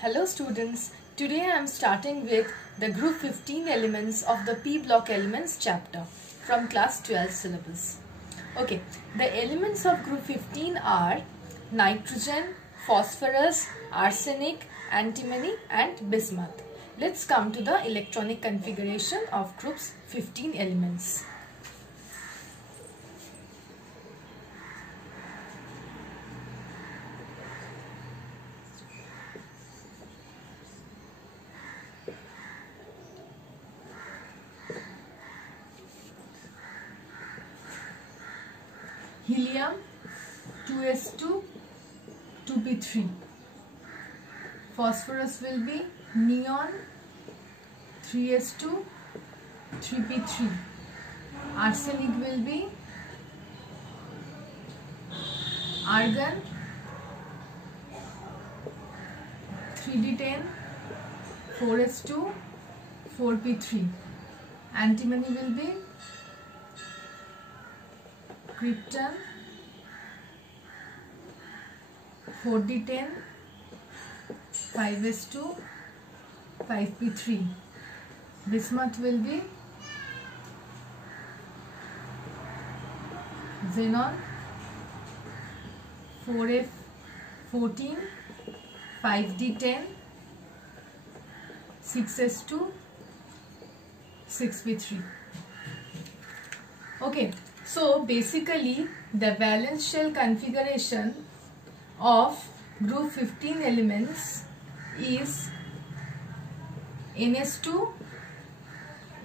Hello students, today I am starting with the group 15 elements of the P block elements chapter from class 12 syllabus. Okay, the elements of group 15 are nitrogen, phosphorus, arsenic, antimony and bismuth. Let's come to the electronic configuration of groups 15 elements. Helium 2s2 2p3, phosphorus will be neon 3s2 3p3, arsenic will be argon 3d10 4s2 4p3, antimony will be krypton 4d10 5s2 5p3, bismuth will be xenon 4f14 5d10 6s2 6p3. Okay, so basically the valence shell configuration of group 15 elements is ns2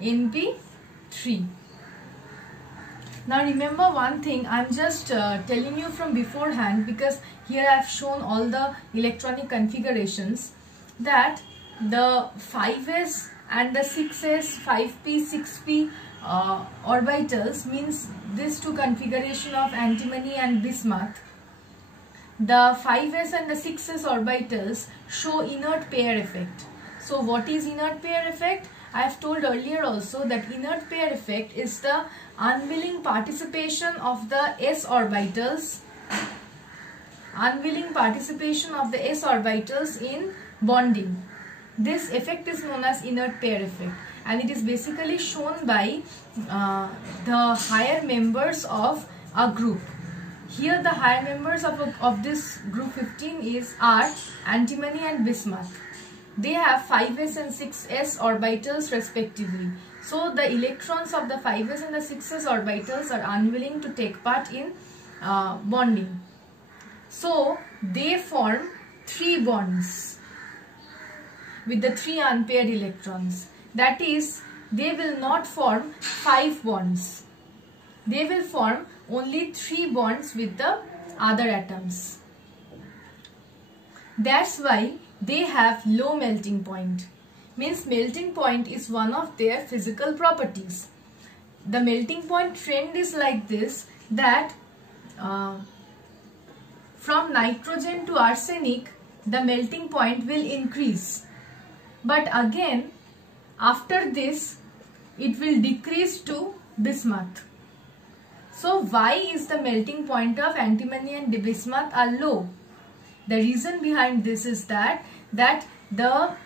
np3. Now remember one thing, I am just telling you from beforehand because here I have shown all the electronic configurations, that the 5s and the 6s 5p 6p orbitals means these two configuration of antimony and bismuth. The 5s and the 6s orbitals show inert pair effect. So what is inert pair effect? I have told earlier also that inert pair effect is the unwilling participation of the s orbitals, in bonding. This effect is known as inert pair effect, and it is basically shown by the higher members of a group. Here the higher members of this group 15 are antimony and bismuth. They have 5s and 6s orbitals respectively. So the electrons of the 5s and the 6s orbitals are unwilling to take part in bonding. So they form 3 bonds with the 3 unpaired electrons. That is, they will not form 5 bonds. They will form only 3 bonds with the other atoms. That's why they have low melting point. Means melting point is one of their physical properties. The melting point trend is like this, that from nitrogen to arsenic the melting point will increase. But again, after this, it will decrease to bismuth. So why is the melting point of antimony and bismuth are low? The reason behind this is that the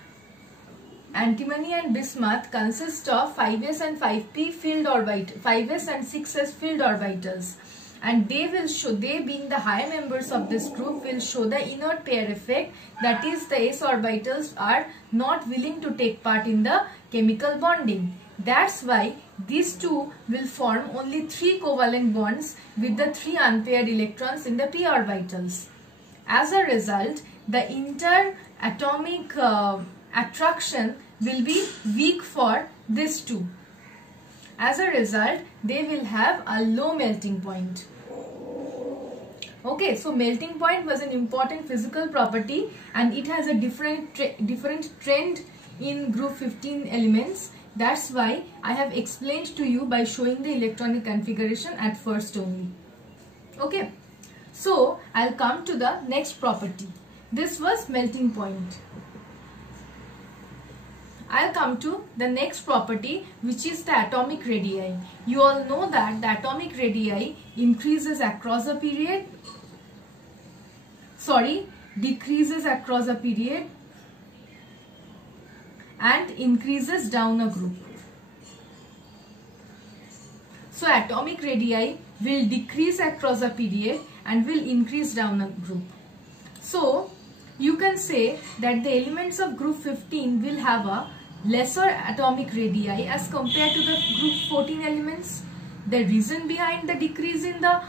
antimony and bismuth consist of 5s and 5p filled orbitals, 5s and 6s filled orbitals, and they being the higher members of this group will show the inert pair effect, that is the s orbitals are not willing to take part in the chemical bonding. That's why these two will form only 3 covalent bonds with the 3 unpaired electrons in the p orbitals. As a result, the interatomic attraction will be weak for these two. As a result, they will have a low melting point. Okay, so melting point was an important physical property, and it has a different trend in group 15 elements. That's why I have explained to you by showing the electronic configuration at first only. Okay, so I'll come to the next property. This was melting point. I'll come to the next property, which is the atomic radii. You all know that the atomic radii increases across a period, decreases across a period and increases down a group. So atomic radii will decrease across a period and will increase down a group. So you can say that the elements of group 15 will have a lesser atomic radii as compared to the group 14 elements. The reason behind the decrease in the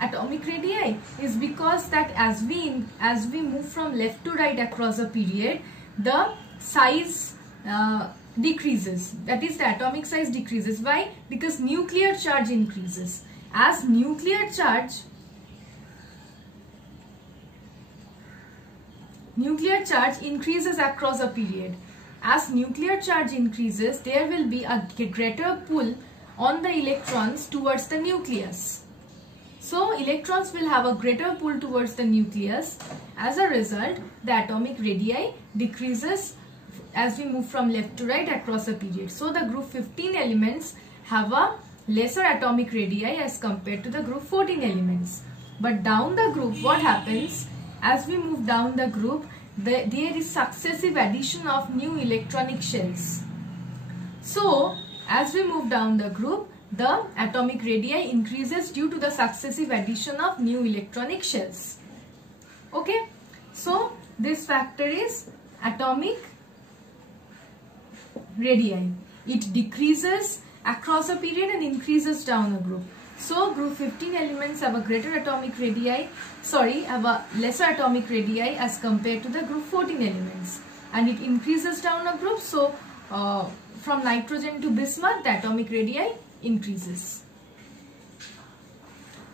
atomic radii is because that as we move from left to right across a period, the size decreases. That is, the atomic size decreases. Why? Because nuclear charge increases. As nuclear charge increases across a period. As nuclear charge increases, there will be a greater pull on the electrons towards the nucleus. So electrons will have a greater pull towards the nucleus. As a result, the atomic radii decreases as we move from left to right across a period. So the group 15 elements have a lesser atomic radii as compared to the group 14 elements. But down the group, what happens? As we move down the group, there is successive addition of new electronic shells. So as we move down the group, the atomic radii increases due to the successive addition of new electronic shells. Okay, so this factor is atomic radii. It decreases across a period and increases down a group. So group 15 elements have a greater atomic radii, have a lesser atomic radii as compared to the group 14 elements, and it increases down a group. So from nitrogen to bismuth, the atomic radii increases.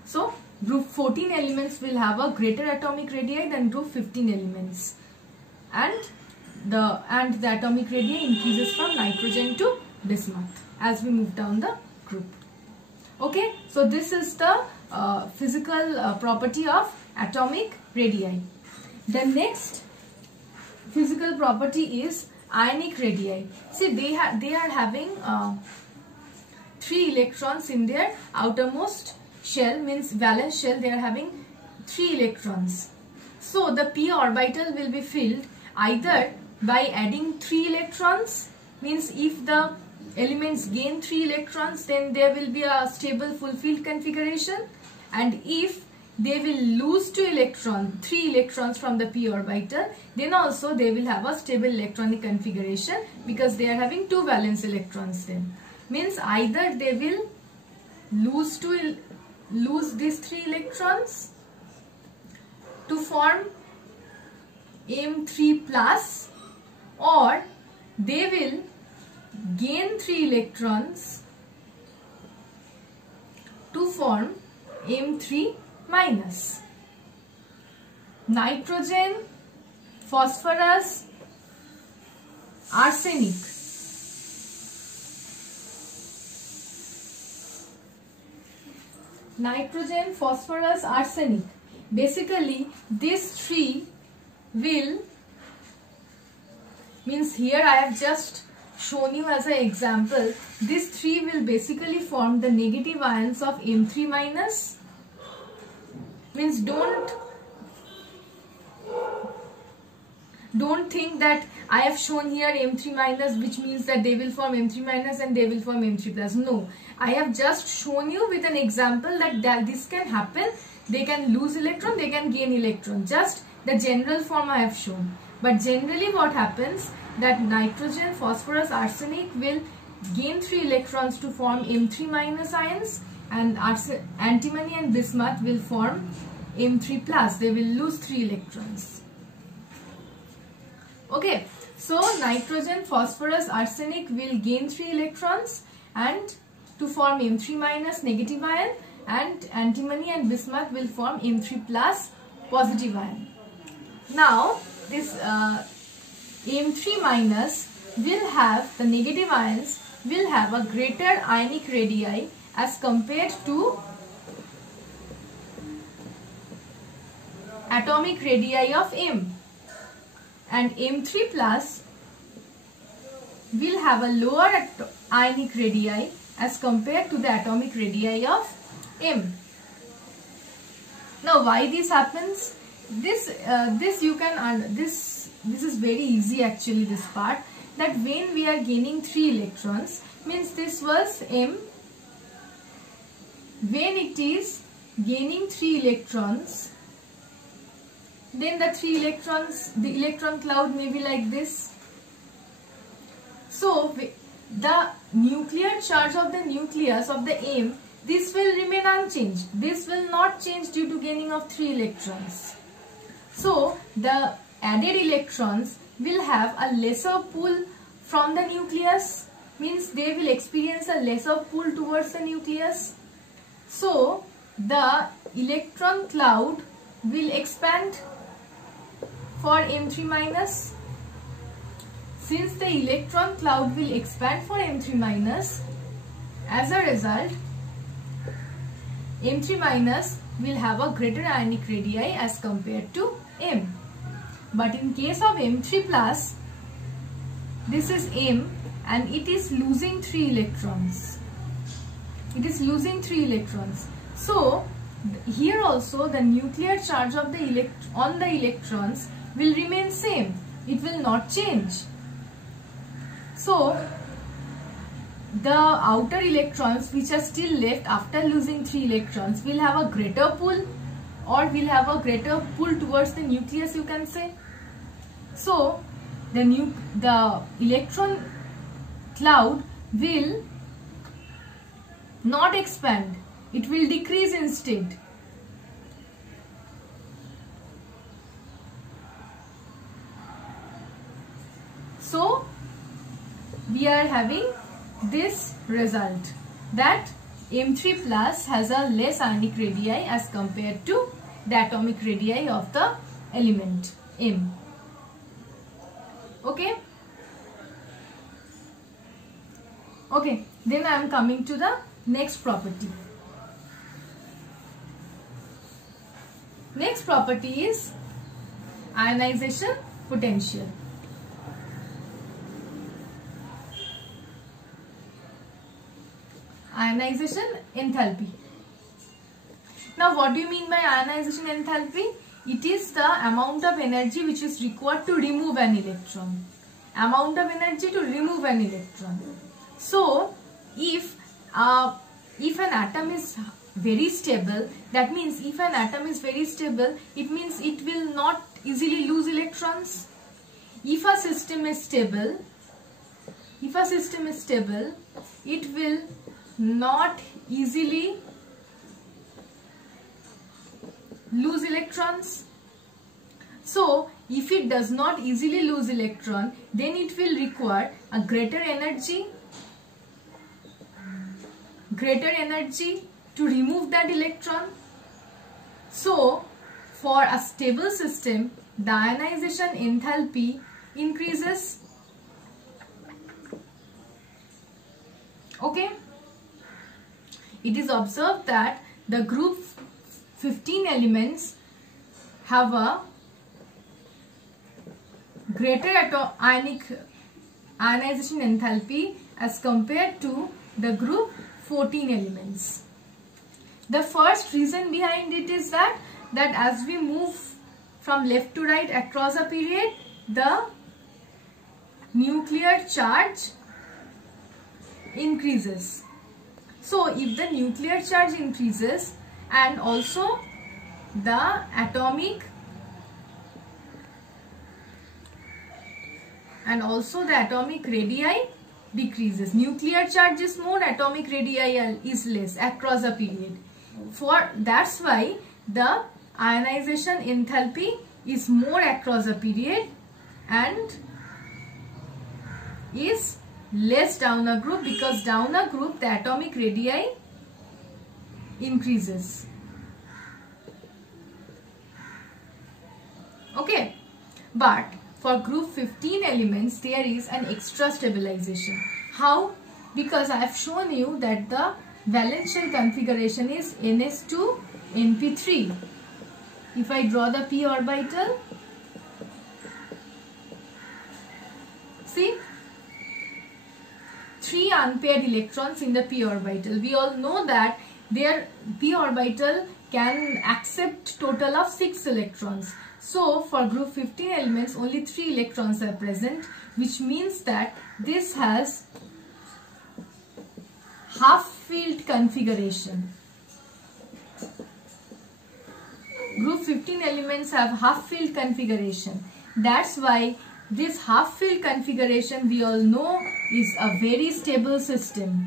So group 14 elements will have a greater atomic radii than group 15 elements, and the atomic radii increases from nitrogen to bismuth as we move down the group. Okay, so this is the physical property of atomic radii. The next physical property is ionic radii. See, they are having 3 electrons in their outermost shell, means valence shell. They are having 3 electrons. So the p orbital will be filled either by adding 3 electrons, means if the elements gain 3 electrons, then there will be a stable full field configuration, and if they will lose 3 electrons from the p orbital, then also they will have a stable electronic configuration because they are having 2 valence electrons. Then means either they will lose these 3 electrons to form M3 plus, or they will gain 3 electrons to form M3 minus. Nitrogen, phosphorus, arsenic. Nitrogen, phosphorus, arsenic. Basically, these 3 will, means here I have just shown you as an example, these 3 will basically form the negative ions of M3 minus. Means don't think that I have shown here M3 minus, which means that they will form M3 minus and they will form M3 plus. No, I have just shown you with an example that this can happen. They can lose electron, they can gain electron. Just the general form I have shown. But generally what happens, that nitrogen, phosphorus, arsenic will gain 3 electrons to form M3 minus ions, and antimony and bismuth will form M3 plus. They will lose 3 electrons. Okay, so nitrogen, phosphorus, arsenic will gain 3 electrons and to form M3 minus negative ion, and antimony and bismuth will form M3 plus positive ion. Now this M3 minus will have, the negative ions will have a greater ionic radii as compared to atomic radii of M, and M3 plus will have a lower ionic radii as compared to the atomic radii of M. Now why this happens? This this is very easy actually, this part, that when we are gaining 3 electrons, means this was M. When it is gaining 3 electrons, then the 3 electrons, the electron cloud may be like this. So the nuclear charge of the nucleus of the M, this will remain unchanged. This will not change due to gaining of 3 electrons. So the added electrons will have a lesser pull from the nucleus, means they will experience a lesser pull towards the nucleus. So the electron cloud will expand for M3 minus. Since the electron cloud will expand for M3 minus, as a result, M3 minus will have a greater ionic radii as compared to M. But in case of M3 plus, this is M and it is losing 3 electrons. It is losing 3 electrons. So here also the nuclear charge of the on the electrons will remain same. It will not change. So the outer electrons which are still left after losing 3 electrons will have a greater pull, or will have a greater pull towards the nucleus, you can say. So the electron cloud will not expand, it will decrease instead. So we are having this result, that M3 plus has a less ionic radii as compared to the atomic radii of the element M. Okay. Okay, then I am coming to the next property. Next property is ionization potential. Ionization enthalpy. Now what do you mean by ionization enthalpy? It is the amount of energy which is required to remove an electron. Amount of energy to remove an electron. So if an atom is very stable, that means if an atom is very stable, it means it will not easily lose electrons. If a system is stable, it will not easily lose electrons. So if it does not easily lose electron, then it will require a greater energy to remove that electron. So for a stable system, the ionization enthalpy increases. Okay. It is observed that the group 15 elements have a greater ionization enthalpy as compared to the group 14 elements. The first reason behind it is that as we move from left to right across a period, the nuclear charge increases. So if the nuclear charge increases and also the atomic radii decreases. Nuclear charge is more, atomic radii is less across a period. That's why the ionization enthalpy is more across a period and is less down a group, because down a group the atomic radii increases. Okay, but for group 15 elements there is an extra stabilization. How? Because I have shown you that the valence shell configuration is ns2 np3. If I draw the p orbital, see, 3 unpaired electrons in the p orbital. We all know that their p orbital can accept total of 6 electrons. So for group 15 elements only 3 electrons are present, which means that this has half filled configuration. Group 15 elements have half filled configuration. That's why this half filled configuration we all know is a very stable system.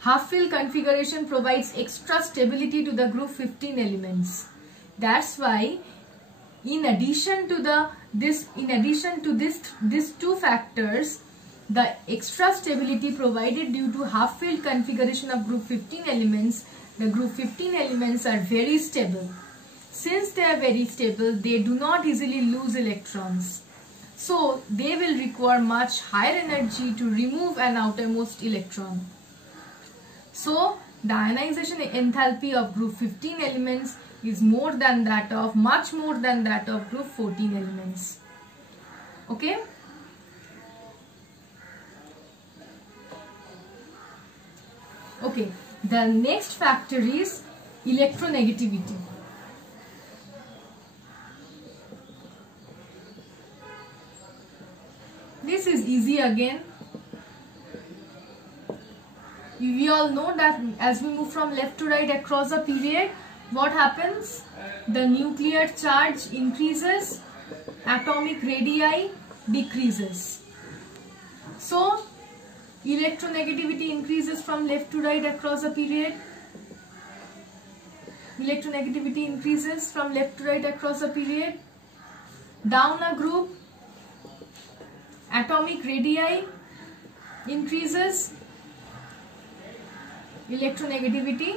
Half filled configuration provides extra stability to the group 15 elements. That's why in addition to these two factors, the extra stability provided due to half filled configuration of group 15 elements, the group 15 elements are very stable. Since they are very stable, they do not easily lose electrons. So they will require much higher energy to remove an outermost electron. So the ionization enthalpy of group 15 elements is much more than that of group 14 elements. Okay? Okay, the next factor is electronegativity. This is easy again. We all know that as we move from left to right across a period, what happens? The nuclear charge increases, atomic radii decreases. So, electronegativity increases from left to right across a period. Electronegativity increases from left to right across a period. Down a group, atomic radii increases, electronegativity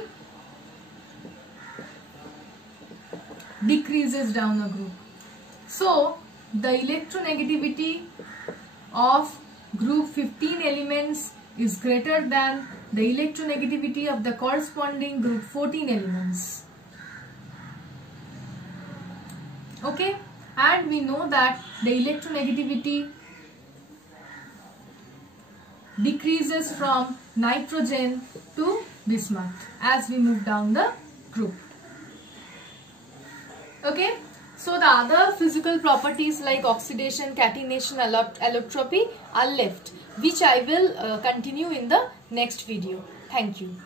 decreases down a group. So the electronegativity of group 15 elements is greater than the electronegativity of the corresponding group 14 elements. Okay, and we know that the electronegativity decreases from nitrogen to bismuth as we move down the group. Okay, so the other physical properties like oxidation, catenation, allotropy are left, which I will continue in the next video. Thank you.